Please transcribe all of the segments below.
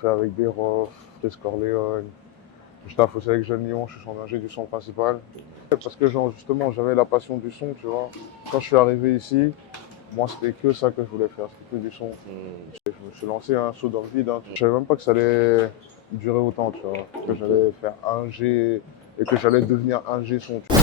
taffé avec des Rof, Chris Corleone. Je taffe aussi avec Jeune Lyon, je suis son ingé du son principal. Parce que genre, justement, j'avais la passion du son, tu vois. Quand je suis arrivé ici, moi, c'était que ça que je voulais faire, c'était que du son. Je me suis lancé un saut dans le vide. Hein. Je savais même pas que ça allait durer autant, tu vois. Que j'allais faire un G et que j'allais devenir un G son, tu vois.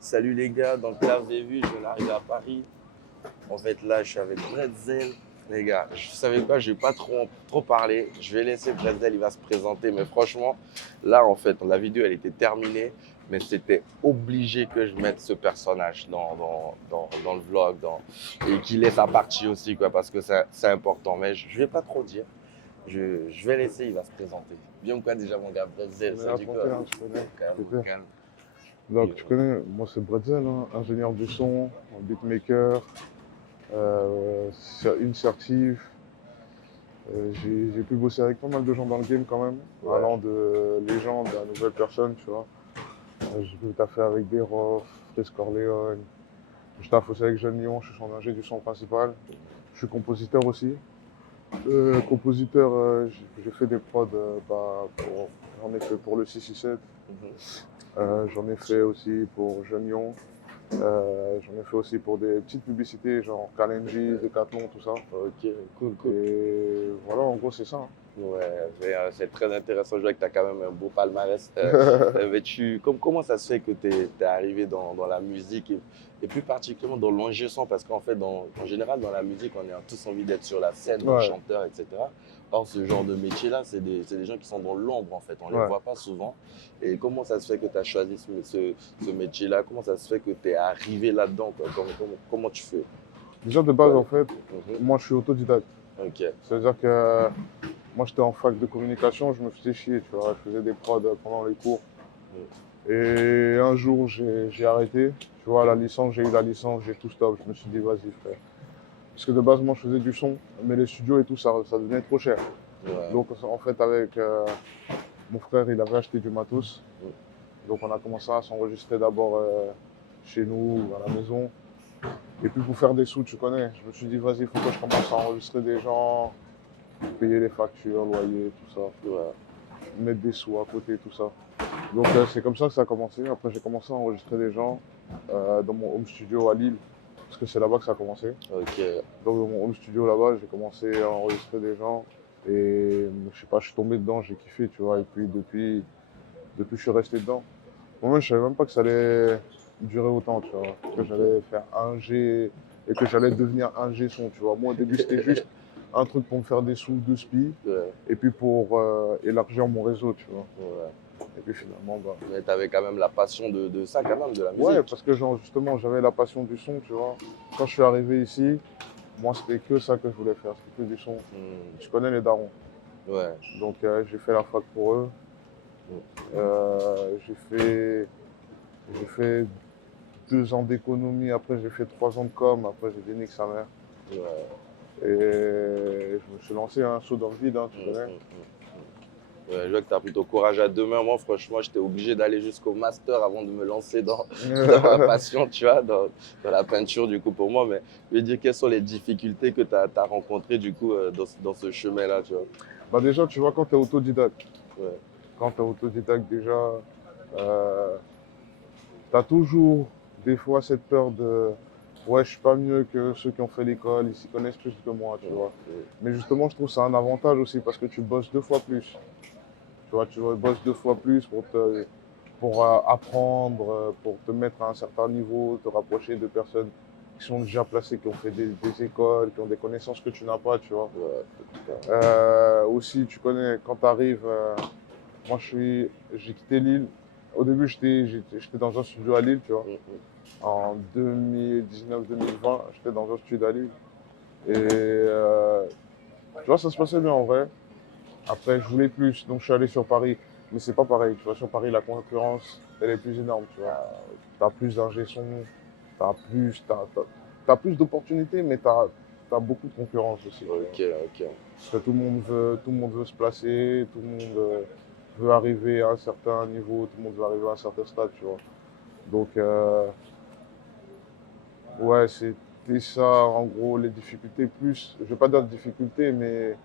Salut les gars, donc là vous avez vu, je viens d'arriver à Paris. En fait là je suis avec Bretzel. Les gars, je savais pas, je vais pas trop parler. Je vais laisser Bretzel, il va se présenter. Mais franchement, là en fait, la vidéo elle était terminée. Mais c'était obligé que je mette ce personnage dans le vlog. Et qu'il ait sa partie aussi, quoi, parce que c'est important. Mais je vais pas trop dire. Je vais laisser, il va se présenter. Bien quoi déjà mon gars, Bretzel, ça dit quoi? Calme. Donc tu connais, moi c'est Bretzel, hein, ingénieur du son, beatmaker, une certif. J'ai pu bosser avec pas mal de gens dans le game quand même, Ouais. allant de légende à nouvelle personne, tu vois. J'ai pu taffer avec des Rof, Chris Corleone. Je taffe aussi avec Jeune Lyon, je suis son ingé du son principal. Je suis compositeur aussi. Compositeur, j'ai fait des prods, j'en ai fait pour le 667. J'en ai fait aussi pour Jeune Lyon. J'en ai fait aussi pour des petites publicités, genre Kalenji, Decathlon, tout ça. Ok, cool. Et voilà, en gros, c'est ça. Hein. Ouais, mais, c'est très intéressant. Je vois que tu as quand même un beau palmarès. Mais comment ça se fait que tu es arrivé dans la musique et plus particulièrement dans l'ingé son? Parce qu'en fait, en général, dans la musique, on a tous envie d'être sur la scène, Ouais. chanteur, etc. Or, ce genre de métier-là, c'est des gens qui sont dans l'ombre, en fait. On ne les voit pas souvent. Et comment ça se fait que tu as choisi ce métier-là? Comment ça se fait que tu es arrivé là-dedans, quoi? Comment tu fais? Déjà, de base, en fait, moi, je suis autodidacte. Ok. C'est-à-dire que moi, j'étais en fac de communication, je me faisais chier, tu vois. Je faisais des prods pendant les cours. Et un jour, j'ai arrêté. Tu vois, la licence, j'ai eu la licence, j'ai tout stop. Je me suis dit, vas-y, frère. Parce que de base, moi, je faisais du son, mais les studios et tout, ça devenait trop cher. Ouais. Donc, en fait, avec mon frère, il avait acheté du matos. Donc, on a commencé à s'enregistrer d'abord chez nous, à la maison. Et puis, pour faire des sous, tu connais, je me suis dit, vas-y, il faut que je commence à enregistrer des gens, payer les factures, loyer, tout ça. Mettre des sous à côté, tout ça. Donc, c'est comme ça que ça a commencé. Après, j'ai commencé à enregistrer des gens dans mon home studio à Lille. Parce que c'est là-bas que ça a commencé. Ok. Donc dans mon home studio là-bas, j'ai commencé à enregistrer des gens. Et je sais pas, je suis tombé dedans, j'ai kiffé, tu vois. Et puis depuis, je suis resté dedans. Moi-même, je savais même pas que ça allait durer autant, tu vois. Que j'allais faire un G et que j'allais devenir un G son, tu vois. Moi, au début, c'était juste un truc pour me faire des sous, de spi. Ouais. Et puis pour élargir mon réseau, tu vois. Ouais. Et puis finalement, bah. Mais tu avais quand même la passion de ça, quand même, de la musique. Ouais, parce que genre, justement, j'avais la passion du son, tu vois. Quand je suis arrivé ici, moi, c'était que ça que je voulais faire, c'était que du son. Je connais les darons. Ouais. Donc, j'ai fait la fac pour eux. J'ai fait 2 ans d'économie, après j'ai fait 3 ans de com, après j'ai dit nique sa mère. Ouais. Et je me suis lancé un saut dans le vide, hein, tu connais. Ouais, je vois que tu as plutôt courage à deux mains. Moi, franchement, j'étais obligé d'aller jusqu'au master avant de me lancer dans ma passion, tu vois, dans la peinture, du coup, pour moi. Mais je veux dire, quelles sont les difficultés que tu as rencontrées, du coup, dans ce chemin-là, tu vois? Bah déjà, tu vois, quand tu es autodidacte, déjà, tu as toujours des fois cette peur de ouais, je suis pas mieux que ceux qui ont fait l'école, ils s'y connaissent plus que moi, tu vois. Mais justement, je trouve ça un avantage aussi parce que tu bosses 2 fois plus. Tu vois, tu bosses 2 fois plus pour apprendre, pour te mettre à un certain niveau, te rapprocher de personnes qui sont déjà placées, qui ont fait des écoles, qui ont des connaissances que tu n'as pas, tu vois. Ouais, Aussi, tu connais, quand tu arrives, moi j'ai quitté Lille. Au début, j'étais dans un studio à Lille, tu vois. En 2019-2020, j'étais dans un studio à Lille. Et tu vois, ça se passait bien en vrai. Après, je voulais plus, donc je suis allé sur Paris. Mais c'est pas pareil, tu vois, sur Paris, la concurrence, elle est plus énorme, tu vois. T'as plus d'ingé son, t'as plus d'opportunités, mais t'as beaucoup de concurrence aussi. Tu vois. ok. Parce que tout le monde veut se placer, tout le monde veut arriver à un certain niveau, tout le monde veut arriver à un certain stade, tu vois. Donc, ouais, c'était ça, en gros, les difficultés plus, je vais pas dire difficultés, mais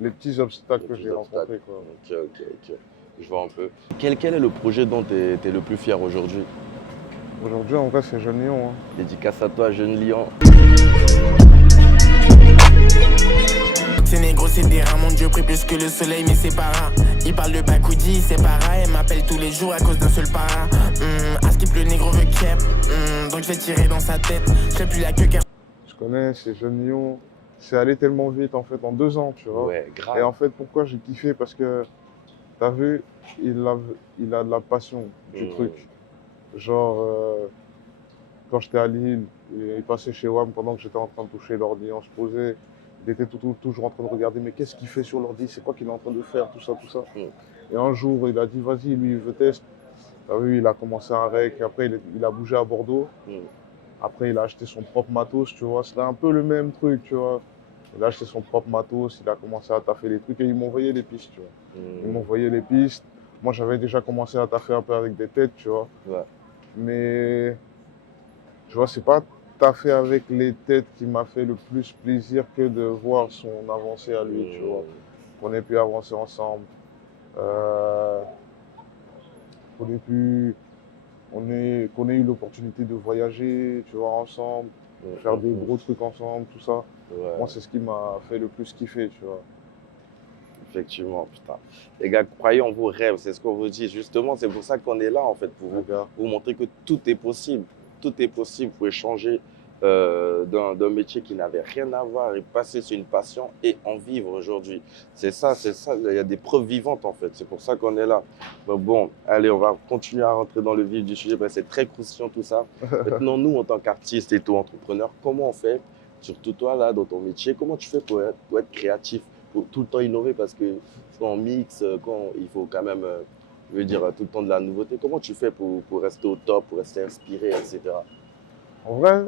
les petits obstacles Les que petits j'ai obstacles. rencontrés, quoi. Ok. Je vois un peu. Quel est le projet dont tu es le plus fier aujourd'hui? Aujourd'hui, en vrai, c'est Jeune Lyon, hein. Dédicace à toi, jeune lion. Ces négros c'est des rats, mon Dieu prie plus que le soleil mais c'est pas rare. Ils parlent de Bakoudi, c'est pas rare. Elle m'appelle tous les jours à cause d'un seul para. À skip le négro veut kep, donc je vais tirer dans sa tête. Je fais plus la queue car Je connais, c'est Jeune Lyon. C'est allé tellement vite, en fait, en 2 ans, tu vois. Ouais, Et grave. en fait, pourquoi j'ai kiffé? Parce que, t'as vu, il a de la passion du truc. Genre, quand j'étais à Lille, il passait chez WAM pendant que j'étais en train de toucher l'ordi, on se posait. Il était toujours en train de regarder, mais qu'est-ce qu'il fait sur l'ordi? C'est quoi qu'il est en train de faire? Tout ça, tout ça. Mm. Et un jour, il a dit, vas-y, lui, il veut tester. T'as vu, il a commencé un rec. Après, il a bougé à Bordeaux. Mm. Après, il a acheté son propre matos, tu vois. C'était un peu le même truc, tu vois. Il a acheté son propre matos, il a commencé à taffer les trucs et ils m'ont envoyé les pistes, tu vois. Ils m'ont envoyé les pistes. Moi, j'avais déjà commencé à taffer un peu avec des têtes, tu vois. Ouais. Mais, tu vois, c'est pas taffer avec les têtes qui m'a fait le plus plaisir que de voir son avancée à lui, tu vois. Qu'on ait pu avancer ensemble. Euh, qu'on ait pu, qu'on ait eu l'opportunité de voyager, tu vois, ensemble, faire des gros trucs ensemble, tout ça. Ouais. Moi, c'est ce qui m'a fait le plus kiffer, tu vois. Effectivement, putain. Les gars, croyez en vos rêves, c'est ce qu'on vous dit. Justement, c'est pour ça qu'on est là, en fait, pour vous montrer que tout est possible. Tout est possible. Vous pouvez changer d'un métier qui n'avait rien à voir et passer sur une passion et en vivre aujourd'hui. C'est ça. Il y a des preuves vivantes, en fait. C'est pour ça qu'on est là. Donc, bon, allez, on va continuer à rentrer dans le vif du sujet, parce que c'est très croustillant tout ça. Maintenant, nous, en tant qu'artistes et tout entrepreneurs, comment on fait, surtout toi, là, dans ton métier, comment tu fais pour être créatif? Faut tout le temps innover, parce que quand on mixe, quand il faut quand même, je veux dire, tout le temps de la nouveauté. Comment tu fais pour rester au top, pour rester inspiré, etc. En vrai,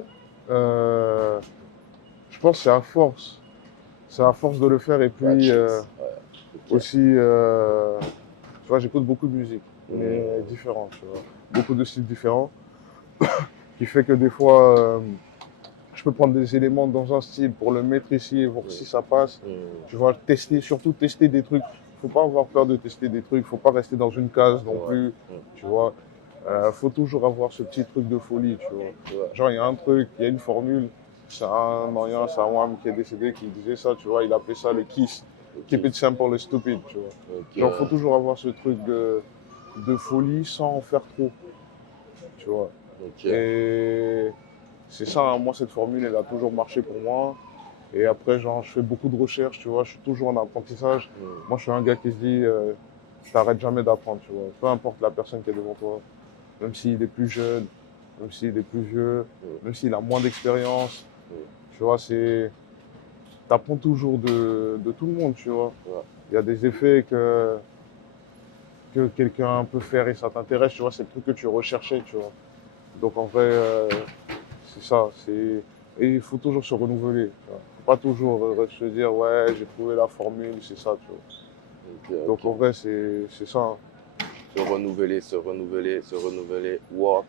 je pense que c'est à force. C'est à force de le faire et puis aussi, tu vois, j'écoute beaucoup de musique, mais différentes, tu vois. Beaucoup de styles différents, qui fait que des fois, je peux prendre des éléments dans un style pour le mettre ici et voir si ça passe. Tu vois, surtout tester des trucs. Faut pas avoir peur de tester des trucs, faut pas rester dans une case non plus, tu vois. Faut toujours avoir ce petit truc de folie, tu vois. Genre, il y a un truc, il y a une formule, c'est un Orient, c'est un WAM qui est décédé qui disait ça, tu vois, il appelait ça le KISS. Keep it simple and stupid, tu vois. Genre, faut toujours avoir ce truc de folie sans en faire trop, tu vois. Et c'est ça, hein, moi, cette formule, elle a toujours marché pour moi. Et après, genre, je fais beaucoup de recherches, tu vois, je suis toujours en apprentissage. Moi, je suis un gars qui se dit, t'arrêtes jamais d'apprendre, tu vois. Peu importe la personne qui est devant toi, même s'il est plus jeune, même s'il est plus vieux, même s'il a moins d'expérience, tu vois, t'apprends toujours de tout le monde, tu vois. Il y a des effets que quelqu'un peut faire et ça t'intéresse, tu vois, c'est le truc que tu recherchais, tu vois. Donc en vrai, c'est ça, et il faut toujours se renouveler, tu vois. Faut pas toujours se dire, ouais, j'ai trouvé la formule, c'est ça, tu vois. Donc en vrai, c'est ça, hein. Se renouveler, walk,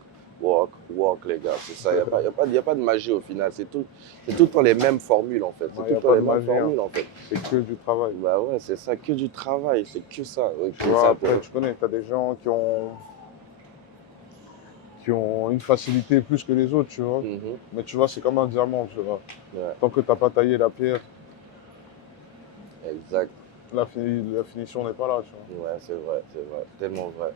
les gars. C'est ça, il y a pas de magie au final. C'est tout le temps les mêmes formules, en fait. C'est tout le temps les mêmes formules, en fait. C'est que du travail. Bah ouais, c'est ça, que du travail, c'est que ça. Ouais, tu vois, après, tu connais, tu as des gens qui ont une facilité plus que les autres, tu vois. Mais tu vois, c'est comme un diamant, tu vois. Tant que tu n'as pas taillé la pierre, exact. La finition n'est pas là, tu vois. Ouais, c'est vrai, tellement vrai.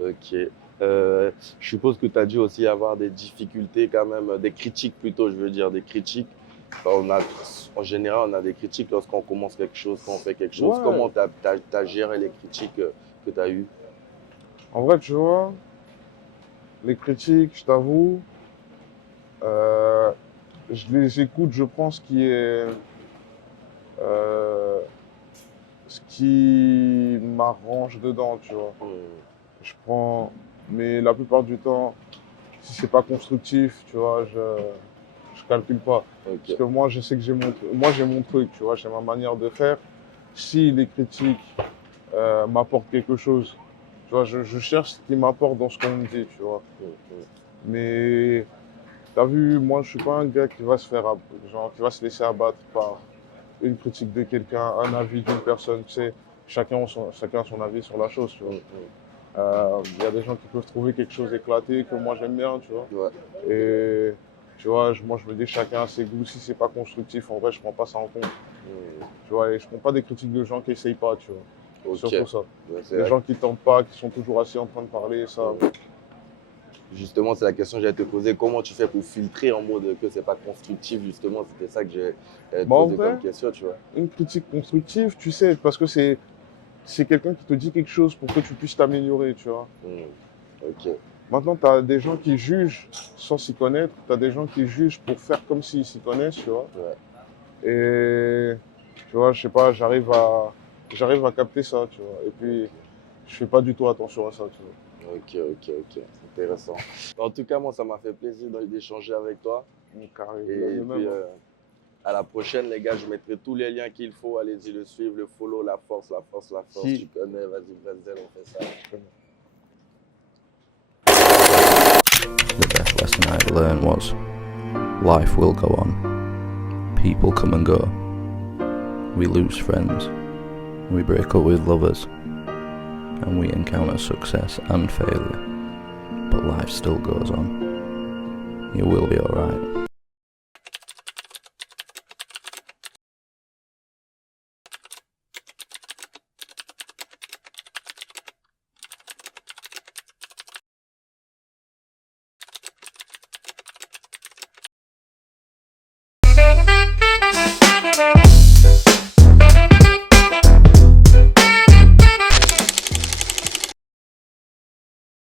Ok. Je suppose que tu as dû aussi avoir des difficultés quand même, des critiques plutôt, je veux dire, des critiques. En général, on a des critiques lorsqu'on commence quelque chose, quand on fait quelque chose. Ouais. Comment tu as géré les critiques que tu as eues? En vrai, tu vois, les critiques, je t'avoue, euh, je les écoute, je pense, euh, ce qui m'arrange dedans, tu vois. Je prends, mais la plupart du temps, si c'est pas constructif, tu vois, je calcule pas. Ok. Parce que moi, je sais que j'ai mon truc, tu vois, j'ai ma manière de faire. Si les critiques m'apportent quelque chose, tu vois, je cherche ce qui m'apporte dans ce qu'on me dit, tu vois. Mais t'as vu, moi, je suis pas un gars qui va genre, qui va se laisser abattre par une critique de quelqu'un, un avis d'une personne, tu sais. Chacun a son avis sur la chose, tu vois. Il y a des gens qui peuvent trouver quelque chose éclaté que moi j'aime bien, tu vois. Ouais. Et tu vois, moi je me dis chacun a ses goûts. Si c'est pas constructif, en vrai, je prends pas ça en compte. Tu vois, et je prends pas des critiques de gens qui essayent pas, tu vois. Ok. Surtout ça. Ouais, c'est Les vrai. gens qui tentent pas, qui sont toujours assis en train de parler, ça. Justement, c'est la question que j'allais te poser. Comment tu fais pour filtrer en mode que c'est pas constructif, justement? C'était ça que j'ai te Bah, en posé vrai, comme question, tu vois. une critique constructive, tu sais, parce que c'est quelqu'un qui te dit quelque chose pour que tu puisses t'améliorer, tu vois. Ok. Maintenant, tu as des gens qui jugent sans s'y connaître, tu as des gens qui jugent pour faire comme s'ils s'y connaissent, tu vois. Ouais. Et tu vois, je sais pas, j'arrive à capter ça, tu vois. Et puis, je fais pas du tout attention à ça, tu vois. Ok. Intéressant. En tout cas, moi, ça m'a fait plaisir d'échanger avec toi. Donc, carré, Et de puis, même, hein. à la prochaine, les gars. Je mettrai tous les liens qu'il faut. Allez-y le suivre, le follow, la force. Si. Tu connais, vas-y, Bretzel, on fait ça. The best lesson I learned was life will go on. People come and go. We lose friends. We break up with lovers. And we encounter success and failure. But life still goes on. You will be alright.